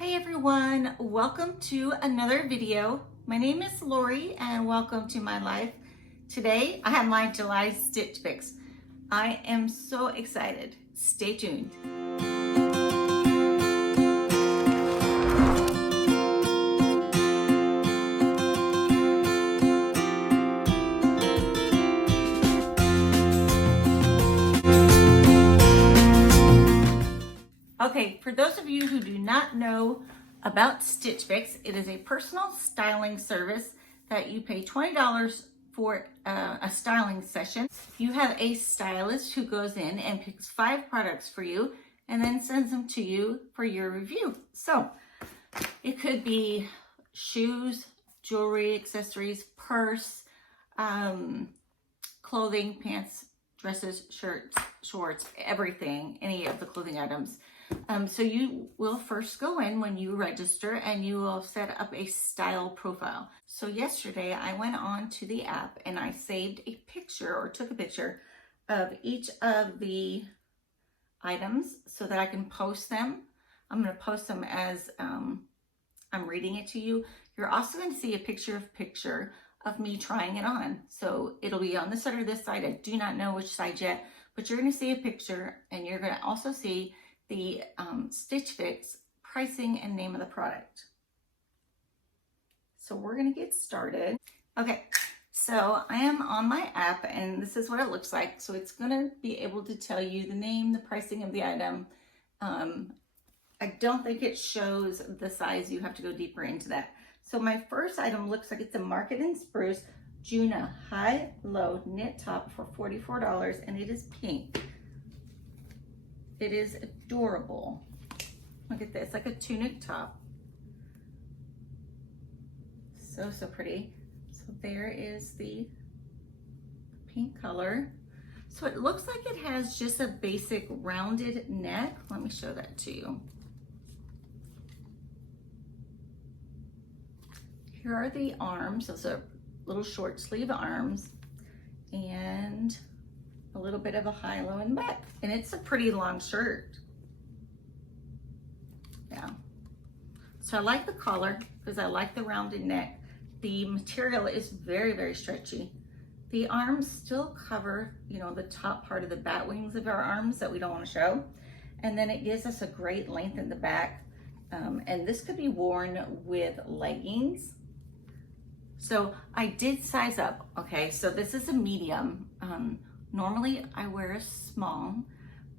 Hey everyone, welcome to another video. My name is Lori and welcome to my life. Today I have my July Stitch Fix. I am so excited. Stay tuned. Okay, for those of you who do not know about Stitch Fix, it is a personal styling service that you pay $20 for a styling session. You have a stylist who goes in and picks 5 products for you and then sends them to you for your review. So it could be shoes, jewelry, accessories, purse, clothing, pants, dresses, shirts, shorts, everything, any of the clothing items. So you will first go in when you register and you will set up a style profile. So yesterday I went on to the app and I saved a picture or took a picture of each of the items so that I can post them. I'm going to post them as I'm reading it to you. You're also going to see a picture of me trying it on. So it'll be on this side or this side. I do not know which side yet, but you're going to see a picture and you're going to also see the Stitch Fix pricing and name of the product. So we're gonna get started. Okay, so I am on my app and this is what it looks like. So it's gonna be able to tell you the name, the pricing of the item. I don't think it shows the size. You have to go deeper into that. So my first item looks like it's a Market and Spruce Jonah high-low knit top for $44 and it is pink. It is adorable. Look at this, like a tunic top. So, so pretty. So there is the pink color. So it looks like it has just a basic rounded neck. Let me show that to you. Here are the arms. Those are little short sleeve arms. And a little bit of a high-low in the back. And it's a pretty long shirt. Yeah. So I like the collar because I like the rounded neck. The material is very, very stretchy. The arms still cover, you know, the top part of the bat wings of our arms that we don't want to show. And then it gives us a great length in the back. And this could be worn with leggings. So I did size up. Okay, so this is a medium. Normally I wear a small,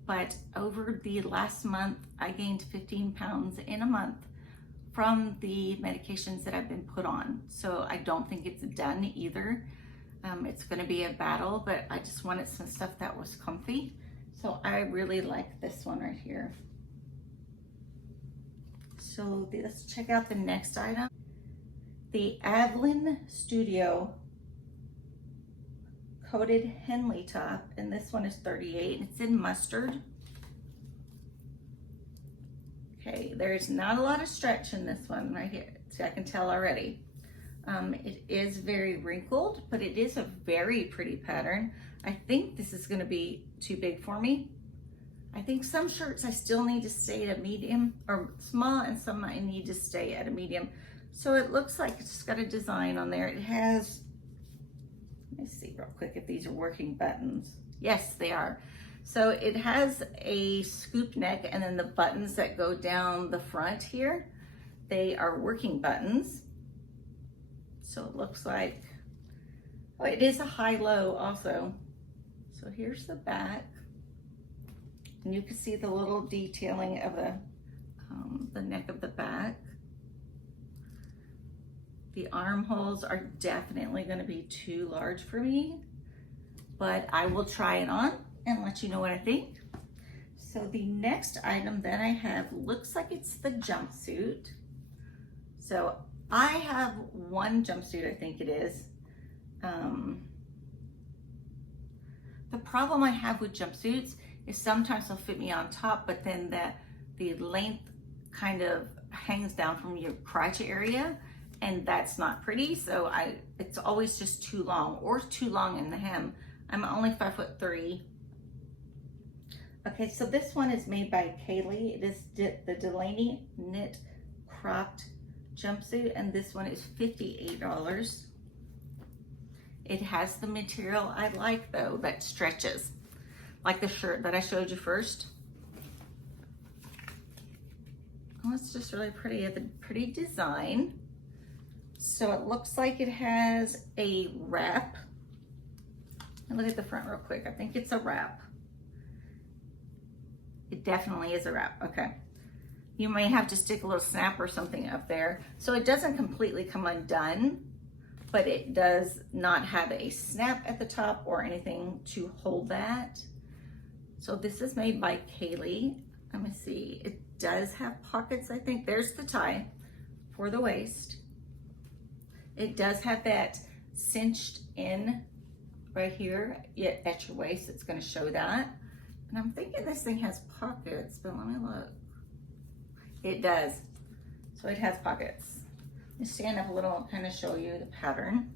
but over the last month, I gained 15 pounds in a month from the medications that I've been put on. So I don't think it's done either. It's gonna be a battle, but I just wanted some stuff that was comfy. So I really like this one right here. So let's check out the next item. The Avalon Studio coated Henley top, and this one is $38 and it's in mustard. Okay, there's not a lot of stretch in this one right here. See, I can tell already. It is very wrinkled, but it is a very pretty pattern. I think this is gonna be too big for me. I think some shirts I still need to stay at a medium or small, and some I need to stay at a medium. So it looks like it's got a design on there. It has, let me see real quick if these are working buttons. Yes, they are. So it has a scoop neck and then the buttons that go down the front here, they are working buttons. So it looks like, oh, it is a high-low also. So here's the back. And you can see the little detailing of the neck of the back. The armholes are definitely going to be too large for me, but I will try it on and let you know what I think. So the next item that I have looks like it's the jumpsuit. So I have one jumpsuit, I think it is. The problem I have with jumpsuits is sometimes they'll fit me on top, but then the length kind of hangs down from your crotch area. And that's not pretty, so it's always just too long or too long in the hem. I'm only 5'3". Okay, so this one is made by Kaylee. It is the Delaney knit cropped jumpsuit, and this one is $58. It has the material I like though, that stretches, like the shirt that I showed you first. Oh, it's just really pretty. It's a pretty design. So it looks like it has a wrap. And look at the front real quick. I think it's a wrap. It definitely is a wrap. Okay. You may have to stick a little snap or something up there. So it doesn't completely come undone, but it does not have a snap at the top or anything to hold that. So this is made by Kaylee. Let me see. It does have pockets, I think. There's the tie for the waist. It does have that cinched in right here at your waist. It's going to show that. And I'm thinking this thing has pockets, but let me look. It does. So it has pockets. Let me stand up a little and kind of show you the pattern.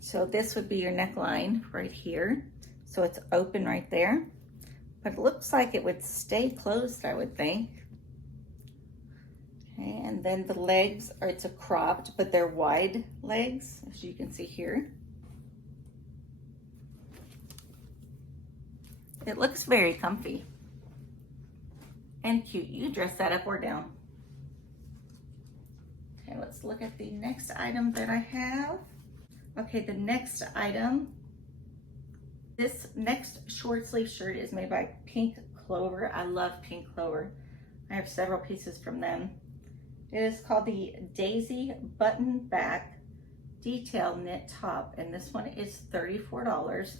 So this would be your neckline right here. So it's open right there. But it looks like it would stay closed, I would think. Okay, and then the legs are, it's a cropped, but they're wide legs, as you can see here. It looks very comfy and cute. You dress that up or down. Okay, let's look at the next item that I have. Okay, the next item, this next short sleeve shirt is made by Pink Clover. I love Pink Clover. I have several pieces from them. It is called the Daisy Button Back Detail Knit Top, and this one is $34.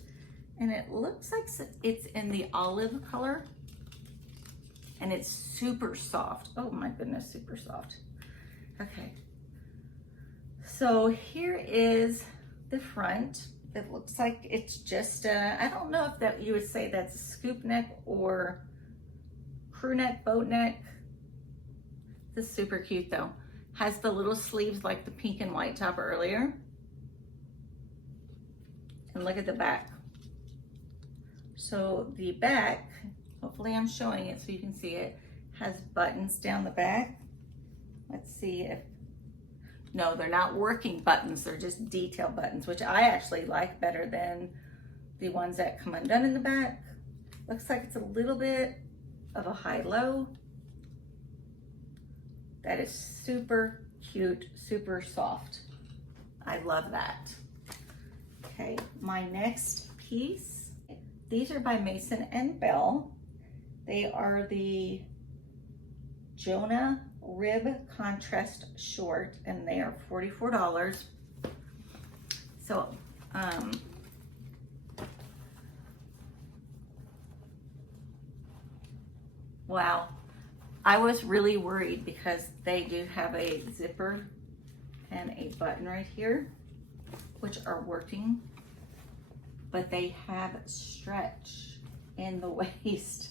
And it looks like it's in the olive color, and it's super soft. Oh my goodness, super soft. Okay, so here is the front. It looks like it's just I don't know if that you would say that's a scoop neck or crew neck, boat neck. This is super cute though. Has the little sleeves like the pink and white top earlier. And look at the back. So the back, hopefully I'm showing it so you can see it, has buttons down the back. Let's see if, no, they're not working buttons, they're just detail buttons, which I actually like better than the ones that come undone in the back. Looks like it's a little bit of a high-low. That is super cute, super soft. I love that. Okay, my next piece, these are by Mason and Bell. They are the Jonah Rib Contrast Short, and they are $44. So, wow. I was really worried because they do have a zipper and a button right here, which are working, but they have stretch in the waist.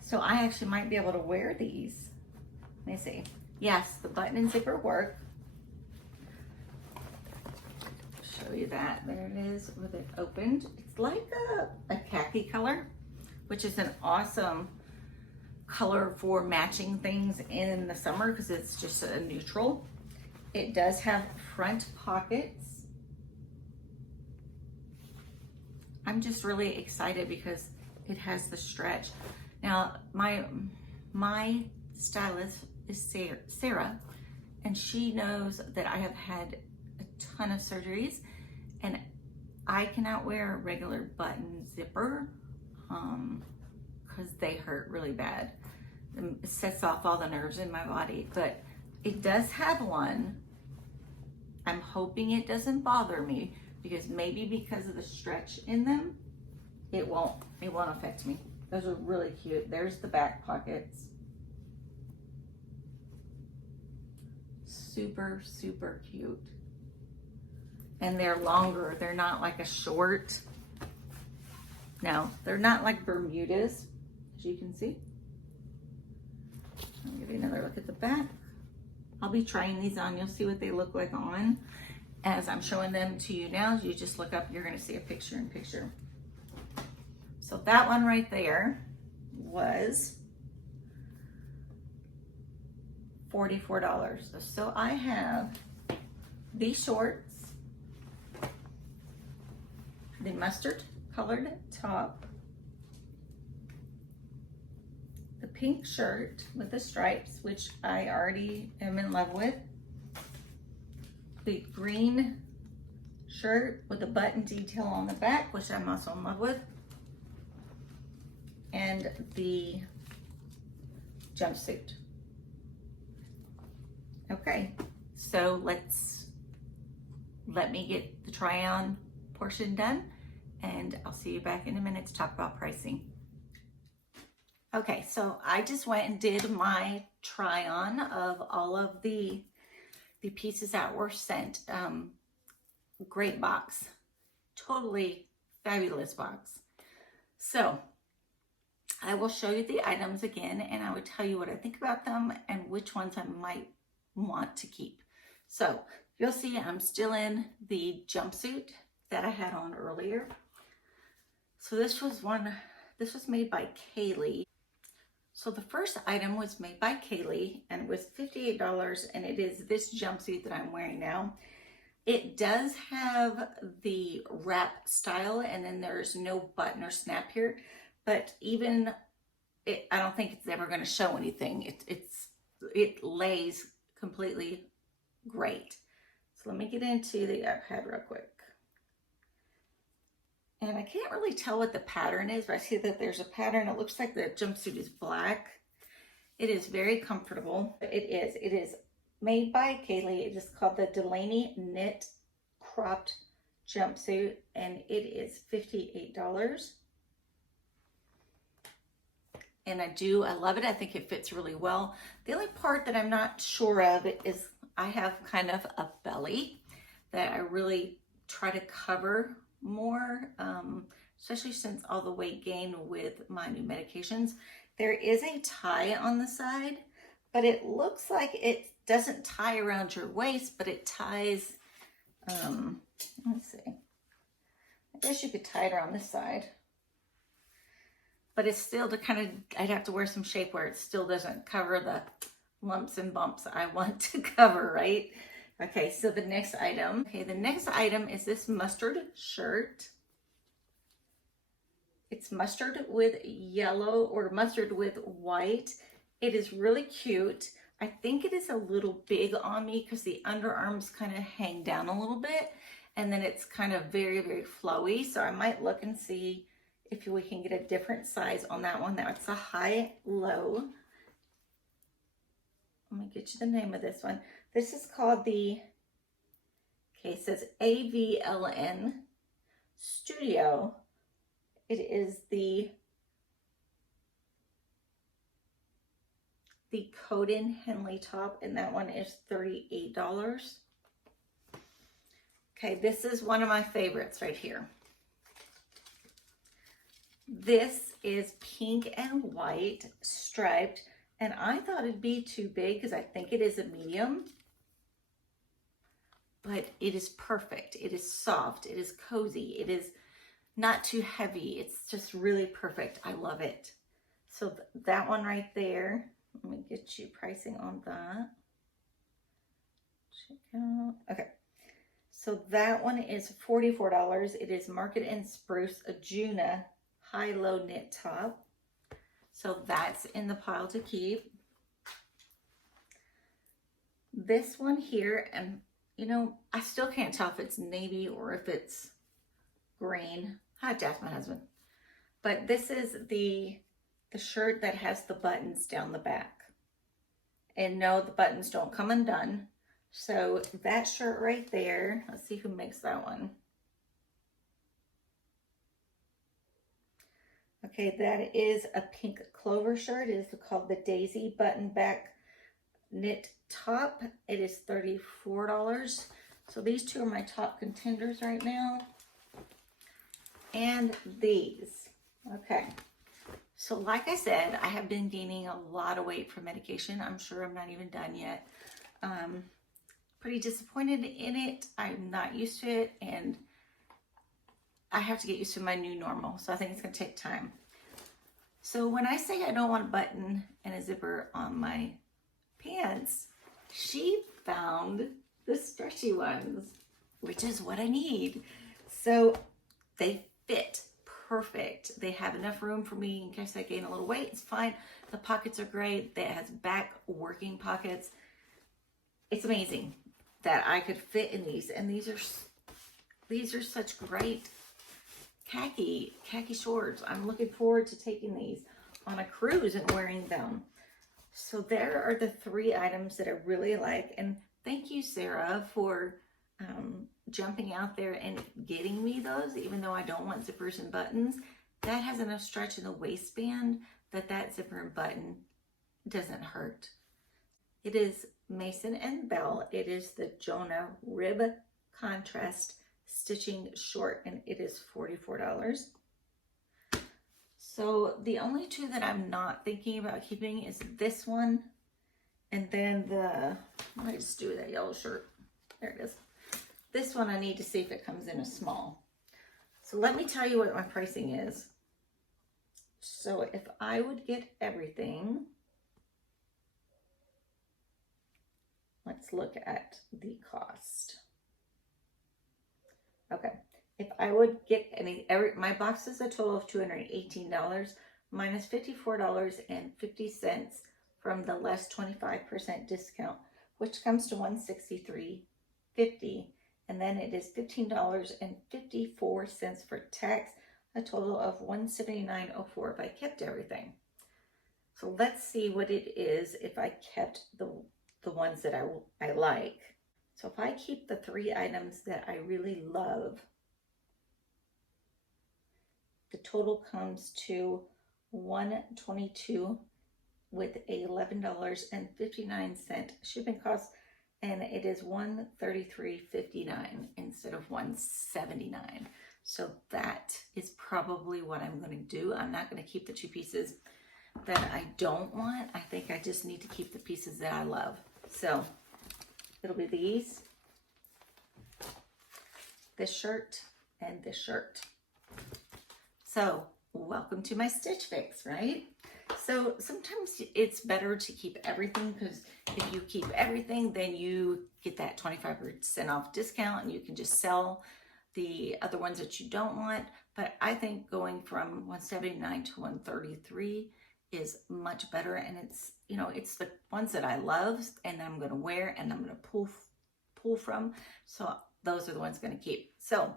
So I actually might be able to wear these. Let me see. Yes, the button and zipper work. Show you that. There it is with it opened. It's like a khaki color, which is an awesome color for matching things in the summer because it's just a neutral. It does have front pockets. I'm just really excited because it has the stretch. Now, my stylist is Sarah, and she knows that I have had a ton of surgeries, and I cannot wear a regular button zipper because they hurt really bad. It sets off all the nerves in my body, but it does have one. I'm hoping it doesn't bother me because maybe because of the stretch in them, it won't affect me. Those are really cute. There's the back pockets. Super, super cute. And they're longer. They're not like a short. No, they're not like Bermudas, as you can see. I'll give you another look at the back. I'll be trying these on. You'll see what they look like on. As I'm showing them to you now, you just look up, you're gonna see a picture in picture. So that one right there was $44. So I have these shorts, the mustard colored top, the pink shirt with the stripes, which I already am in love with, the green shirt with a button detail on the back, which I'm also in love with, and the jumpsuit. Okay, so let me get the try on portion done, and I'll see you back in a minute to talk about pricing. Okay, so I just went and did my try on of all of the pieces that were sent. Great box, totally fabulous box. So I will show you the items again, and I would tell you what I think about them and which ones I might want to keep. So you'll see I'm still in the jumpsuit that I had on earlier. So this was made by Kaylee. So the first item was made by Kaylee, and it was $58, and it is this jumpsuit that I'm wearing now. It does have the wrap style, and then there's no button or snap here, but even I don't think it's ever going to show anything. It lays completely great. So let me get into the iPad real quick. And I can't really tell what the pattern is, but I see that there's a pattern. It looks like the jumpsuit is black. It is very comfortable. It is made by Kaylee. It is called the Delaney Knit Cropped Jumpsuit, and it is $58. And I love it. I think it fits really well. The only part that I'm not sure of is I have kind of a belly that I really try to cover more, especially since all the weight gain with my new medications. There is a tie on the side, but it looks like it doesn't tie around your waist, but it ties, let's see, I guess you could tie it around this side, but it's still to kind of, I'd have to wear some shapewear. It still doesn't cover the lumps and bumps I want to cover, right? Okay, so the next item. Okay, the next item is this mustard shirt. It's mustard with yellow or mustard with white. It is really cute. I think it is a little big on me because the underarms kind of hang down a little bit, and then it's kind of very, very flowy. So I might look and see if we can get a different size on that one. That's a high-low. Let me get you the name of this one. This is called the, okay, it says AVLN Studio. It is the Coden Henley top, and that one is $38. Okay, this is one of my favorites right here. This is pink and white striped, and I thought it'd be too big because I think it is a medium, but it is perfect. It is soft, it is cozy, it is not too heavy. It's just really perfect. I love it. So that one right there, let me get you pricing on that. Check out. Okay, so that one is $44. It is Market and Spruce, a Jonah high-low knit top. So that's in the pile to keep. This one here, and you know, I still can't tell if it's navy or if it's green. I have to ask my husband. But this is the shirt that has the buttons down the back. And no, the buttons don't come undone. So that shirt right there, let's see who makes that one. Okay, that is a pink clover shirt. It is called the Daisy Button Back Knit Top. It is $34. So these two are my top contenders right now. And these. Okay. So like I said, I have been gaining a lot of weight from medication. I'm sure I'm not even done yet. Pretty disappointed in it. I'm not used to it, and I have to get used to my new normal. So I think it's going to take time. So when I say I don't want a button and a zipper on my pants, she found the stretchy ones, which is what I need. So they fit perfect. They have enough room for me in case I gain a little weight. It's fine. The pockets are great. It has back working pockets. It's amazing that I could fit in these. And these are such great khaki shorts. I'm looking forward to taking these on a cruise and wearing them. So there are the 3 items that I really like. And thank you, Sarah, for jumping out there and getting me those, even though I don't want zippers and buttons. That has enough stretch in the waistband that zipper and button doesn't hurt. It is Mason and Bell. It is the Jonah Rib Contrast Stitching Short, and it is $44. So the only 2 that I'm not thinking about keeping is this one, and then let me just do that yellow shirt. There it is. This one I need to see if it comes in a small. So let me tell you what my pricing is. So if I would get everything, let's look at the cost. Okay, if I would get my box is a total of $218 minus $54.50 from the less 25% discount, which comes to $163.50. And then it is $15.54 for tax, a total of $179.04 if I kept everything. So let's see what it is if I kept the ones that I like. So if I keep the 3 items that I really love, the total comes to $122 with $11.59 shipping costs, and it is $133.59 instead of $179. So that is probably what I'm going to do. I'm not going to keep the 2 pieces that I don't want. I think I just need to keep the pieces that I love. So it'll be these, this shirt, and this shirt. So welcome to my Stitch Fix, right? So sometimes it's better to keep everything, because if you keep everything, then you get that 25% off discount and you can just sell the other ones that you don't want. But I think going from $179 to $133 is much better, and it's, you know, it's the ones that I love and I'm going to wear and I'm going to pull from. So those are the ones I'm going to keep. So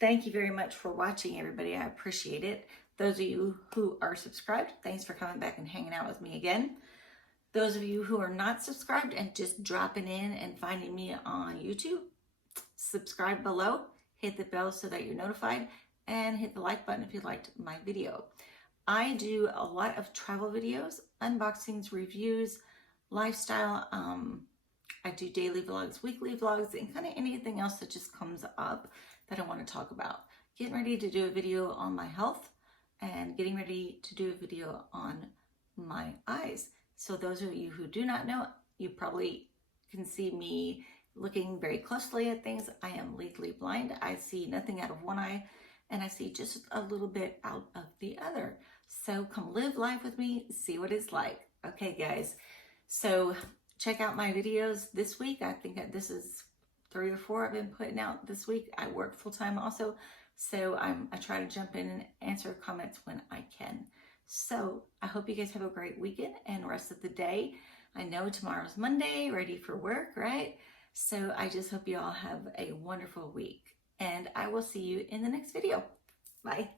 thank you very much for watching, everybody. I appreciate it. Those of you who are subscribed, thanks for coming back and hanging out with me again. Those of you who are not subscribed and just dropping in and finding me on YouTube, subscribe below, hit the bell so that you're notified, and hit the like button if you liked my video. I do a lot of travel videos, unboxings, reviews, lifestyle. I do daily vlogs, weekly vlogs, and kind of anything else that just comes up that I want to talk about. Getting ready to do a video on my health and getting ready to do a video on my eyes. So those of you who do not know, you probably can see me looking very closely at things. I am legally blind. I see nothing out of one eye, and I see just a little bit out of the other. So come live life with me, see what it's like. Okay, guys. So check out my videos this week. I think this is 3 or 4 I've been putting out this week. I work full-time also, so I try to jump in and answer comments when I can. So I hope you guys have a great weekend and rest of the day. I know tomorrow's Monday, ready for work, right? So I just hope you all have a wonderful week, and I will see you in the next video. Bye.